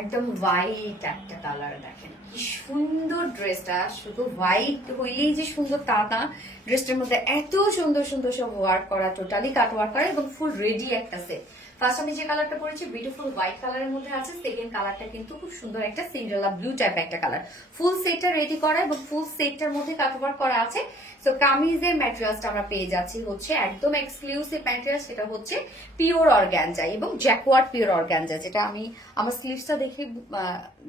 একদম হোয়াইট একটা কালার, দেখেন কি সুন্দর ড্রেসটা। শুধু হোয়াইট হইলেই যে সুন্দর তা না, ড্রেসটার মধ্যে এত সুন্দর সুন্দর সব ওয়ার্ক করা, টোটালি কাট ওয়ার্ক করা এবং ফুল রেডি একটা সেট। ফার্স্ট আমি যে কালারটা পরেছি বিউটিফুল হোয়াইট কালারের মধ্যে আছে, সেকেন্ড কালারটা কিন্তু খুব সুন্দর একটা সিন্ড্রেলা ব্লু টাইপ একটা কালার। ফুল সেটটা রেডি করা এবং ফুল সেটটার মধ্যে কাট ওয়ার্ক করা আছে। সো কামিজের ম্যাটেরিয়ালসটা আমরা পেয়ে যাচ্ছি হচ্ছে একদম এক্সক্লুসিভ ম্যাটেরিয়াল, সেটা হচ্ছে পিওর অর্গানজা এবং জ্যাকওয়ার্ড পিওর অর্গানজা, যেটা আমি আমার স্লিভসটা দেখে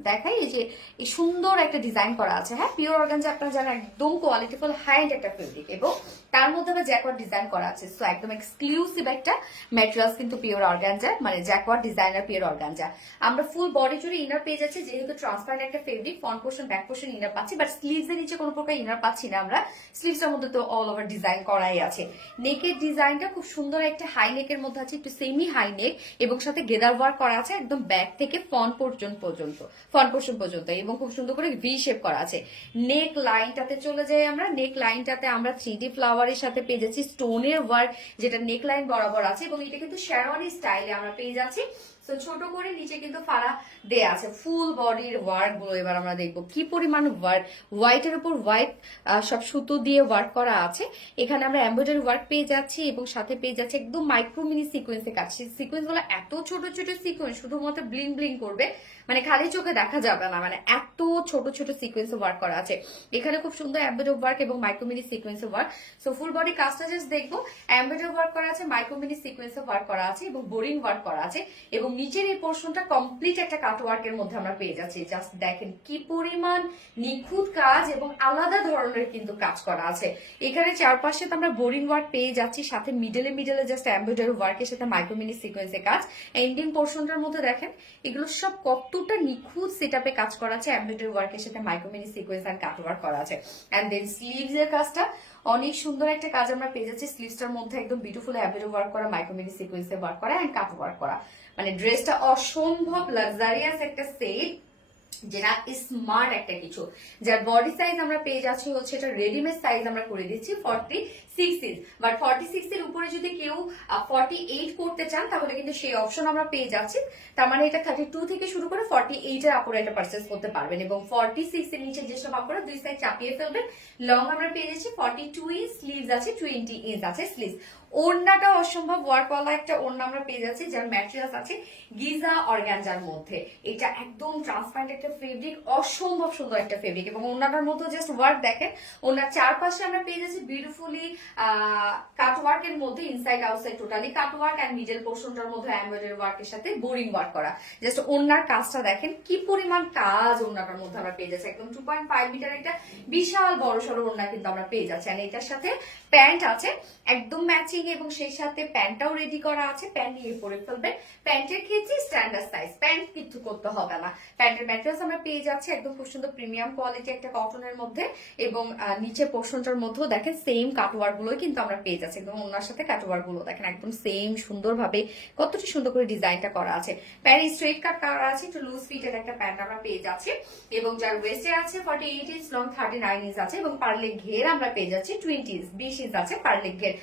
দেখাই যে এই সুন্দর একটা ডিজাইন করা আছে। হ্যাঁ, পিওর অর্গানজা আপনারা জানেন একদম কোয়ালিটিফুল হাই এন্ড একটা ফেব্রিক এবং তার মধ্যে আবার জ্যাকওয়ার্ড ডিজাইন করা আছে। সো একদম এক্সক্লুসিভ একটা ম্যাটেরিয়ালস কিন্তু পিওর অর্গানজা, মানে জ্যাকওয়ার্ড ডিজাইনার পিওর অর্গানজা। আমরা ফুল বডি জুড়ে ইনার পেয়ে যাচ্ছি, যেহেতু ট্রান্সপারেন্ট একটা fabric, front portion back portion inner পাচ্ছি, বাট স্লিভস এর নিচে কোনো প্রকার ইনার পাচ্ছি না আমরা। স্লিভসের মধ্যে তো অল ওভার ডিজাইন করাই আছে। নেকের ডিজাইনটা খুব সুন্দর একটা হাই নেকের মধ্যে আছে, একটু সেমি হাই নেক এবং সাথে গেদার ওয়ার্ক করা আছে একদম ব্যাক থেকে ফ্রন্ট পোর্শন পর্যন্ত এবং খুব সুন্দর করে ভি শেপ করা আছে। নেক লাইনটাতে চলে যাই আমরা, নেক লাইনটাতে আমরা 3D ফ্লাওয়ারের সাথে পেয়ে যাচ্ছি স্টোনের ওয়ার্ক, যেটা নেক লাইন বরাবর আছে এবং এটা কিন্তু শেরওয়ানি স্টাইলে আমরা পেয়ে যাচ্ছি। তো ছোট করে নিচে কিন্তু ফাড়া দেয়া আছে। ফুল বডির ওয়ার্ক গুলো এবার আমরা দেখবো কি পরিমাণ ওয়ার্ক, হোয়াইটের উপর হোয়াইট সব সুতো দিয়ে ওয়ার্ক করা আছে। এখানে আমরা এমব্রয়ডারি ওয়ার্ক পেয়ে যাচ্ছি এবং সাথে পেয়ে যাচ্ছি একদম মাইক্রো মিনি সিকোয়েন্সে কাজ। সিকোয়েন্স গুলো এত ছোট ছোট সিকোয়েন্স, শুধুমাত্র ব্লিং ব্লিং করবে, মানে খালি চোখে দেখা যাবে না, মানে এত ছোট ছোট সিকোয়েন্সে ওয়ার্ক করা আছে। এখানে খুব সুন্দর এমব্রয়ডারি ওয়ার্ক এবং মাইক্রো মিনি সিকোয়েন্সে ওয়ার্ক। সো ফুল বডি কাজটা জাস্ট দেখবো, এমব্রয়ডারি ওয়ার্ক করা আছে, মাইক্রো মিনি সিকোয়েন্সে ওয়ার্ক করা আছে এবং বোরিং ওয়ার্ক করা আছে এবং নিচের এই পোর্শনটা কমপ্লিট একটা কাট ওয়ার্কের মধ্যে আমরা পেয়ে যাচ্ছি। জাস্ট দেখেন কি পরিমাণ নিখুঁত কাজ এবং আলাদা ধরনের কিন্তু কাজ করা আছে। এখানে চারপাশে তো আমরা বোরিং ওয়ার্ক পেয়ে যাচ্ছি, সাথে মিডলে জাস্ট এমব্রয়ডারি ওয়ার্কের সাথে মাইক্রো মিনি সিকোয়েন্সে কাজ। এন্ডিং পোর্শনটার মধ্যে দেখেন এগুলো সব কতটা নিখুঁত সেটআপে কাজ করা আছে, এমব্রয়ডারি ওয়ার্কের সাথে micro mini sequence and cut work করা আছে। এন্ড দেন স্লিভস এর কাজটা অনেক সুন্দর একটা কাজ আমরা পেয়ে যাচ্ছি। স্লিভসটার মধ্যে একদম বিউটিফুল এমব্রয়ডারি ওয়ার্ক করা, মাইক্রো মিনি সিকোয়েন্সে ওয়ার্ক করা এন্ড কাট ওয়ার্ক করা। মানে ড্রেসটা অসম্ভব লাক্সারিয়াস একটা সেট, যেটা স্মার্ট একটা কিছু, যার বডি সাইজ আমরা পেয়ে যাচ্ছি হচ্ছে এটা রেডিমেড সাইজ আমরা করে দিচ্ছি 46 ইঞ্চ, বাট 46 এর উপরে যদি কেউ 48 করতে চান তাহলে কিন্তু সেই অপশন আমরা পেয়ে যাচ্ছি। তার মানে এটা 32 থেকে শুরু করে 48 এর আপুরা এটা পারচেজ করতে পারবেন এবং 46 এর নিচে যেসব আপুরা দুই সাইড চাপিয়ে ফেলবেন, লং আমরা পেয়ে যাচ্ছি 42 ইঞ্চ, স্লিভস আছে 20 ইঞ্চ আছে স্লিভস। ওড়নাটা অসম্ভব ওয়ার্কওয়ালা একটা ওড়না আমরা পেয়ে যাচ্ছি, যার ম্যাটেরিয়ালস আছে গিজা অর্গানজার মধ্যে। এটা একদম ট্রান্সপারেন্ট একটা ফেব্রিক, অসম্ভব সুন্দর একটা ফেব্রিক এবং ওড়নাটার মধ্যে জাস্ট ওয়ার্ক দেখেন। ওড়নার চারপাশে আমরা পেয়ে যাচ্ছি বিউটিফুলি কাট ওয়ার্কের মধ্যে inside outside totally cut work and middle পোর্শনটার মধ্যে এমব্রয়ডারি ওয়ার্কের সাথে বোরিং ওয়ার্ক করা। জাস্ট ওড়নার কাজটা দেখেন কি পরিমাণ কাজ ওড়নাটার মধ্যে আমরা পেয়ে যাচ্ছি। একদম 2.5 মিটার একটা বিশাল বড় সড়ো ওড়না কিন্তু আমরা পেয়ে যাচ্ছি। আর এটার সাথে প্যান্ট আছে একদম ম্যাচিং এবং সেই সাথে প্যান্টটাও রেডি করা আছে। প্যান্ট নিয়ে পরে ফেলবেন। প্যান্টের ক্ষেত্রে স্ট্যান্ডার্ড সাইজ, প্যান্ট কিছু করতে হবে না। প্যান্টের ম্যাটেরিয়ালস আমরা পেয়ে যাচ্ছি একদম খুব সুন্দর প্রিমিয়াম কোয়ালিটি একটা কটনের মধ্যে এবং নিচে পোর্শনটার মধ্যেও দেখেন সেম কাটওয়ার্ক গুলোই কিন্তু আমরা পেয়ে যাচ্ছি। একদম ওনার সাথে কাটওয়ার্ক গুলো দেখেন একদম সেম সুন্দরভাবে কতটি সুন্দর করে ডিজাইনটা করা আছে। প্যান্ট স্ট্রেট কাট করা আছে, একটু লুজ ফিটের একটা প্যান্ট আমরা পেয়ে যাচ্ছি এবং যার ওয়েস্টে আছে 48 ইঞ্চ, লং 39 ইঞ্চ আছে এবং পারলে ঘের আমরা পেয়ে যাচ্ছি 20 ইঞ্চ, 20 ইঞ্চ আছে পারলে ঘের।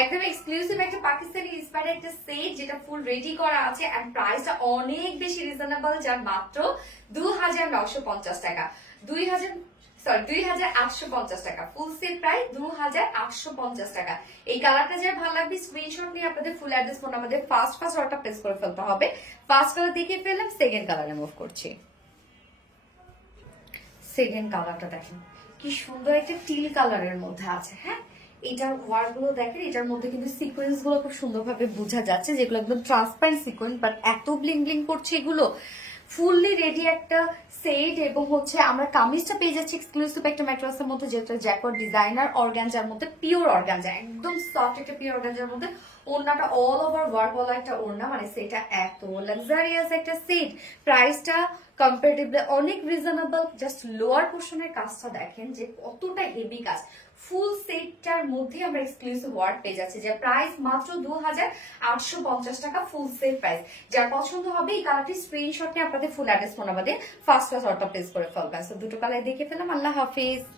একদম এক্সক্লুসিভ একটা পাকিস্তানি ইন্সপায়ার্ড একটা সেট, যেটা ফুল রেডি করা আছে এন্ড প্রাইসটা অনেক বেশি রিজনেবল, যার মাত্র 2950 টাকা, 2850 টাকা। ফুল সেট প্রাইস 2850 টাকা। এই কালারটা যার ভালো লাগবে স্ক্রিনশট নিয়ে আপনাদের ফুল অ্যাড্রেস ফোন আমাদের ফার্স্ট অর্ডারটা প্লেস করে ফেলতে হবে। ফার্স্ট কালার দেখে ফেললাম, সেকেন্ড কালারে মুভ করছি। সেকেন্ড কালারটা দেখেন কি সুন্দর একটা টিল কালারের মধ্যে আছে। হ্যাঁ, এটার ওয়ার্ক গুলো দেখেন, এটার মধ্যে কিন্তু সিকোয়েন্স গুলো খুব সুন্দরভাবে বোঝা যাচ্ছে, যেগুলো একদম ট্রান্সপারেন্ট সিকোয়েন্স, বাট এত ব্লিং ব্লিং করছে এগুলো। ফুললি রেডি একটা সেট এবং হচ্ছে আমরা কামিজটা পেয়ে যাচ্ছি এক্সক্লুসিভ একটা ম্যাটেরিয়ালসের মধ্যে, যেটা জ্যাকওয়ার্ড ডিজাইনার অর্গানজার মধ্যে, পিওর অর্গানজা, একদম সফট একটা পিওর অর্গানজার মধ্যে। ওড়নাটা অল ওভার ওয়ার্ক ওয়ালা একটা ওড়না, মানে সেটা এত লাক্সারিয়াস একটা সেট। প্রাইসটা কম্পারেটিভলি অনেক রিজনেবল। জাস্ট লোয়ার পোর্শনের কাজটা দেখেন যে কতটা হেভি কাজ। ফুল সেটটার মধ্যে আমরা এক্সক্লুসিভ ওয়ার্ক পেয়ে যাচ্ছি, যার প্রাইস মাত্র 2850 টাকা ফুল সেট প্রাইস। যার পছন্দ হবে এই কালারটি স্ক্রিনশট নিয়ে আপনাদের ফুল অ্যাড্রেস ফোন আমাদের ফার্স্ট অর্ডার প্লেস করে ফেলবেন। দুটো কালার দেখে ফেলাম। আল্লাহ হাফিজ।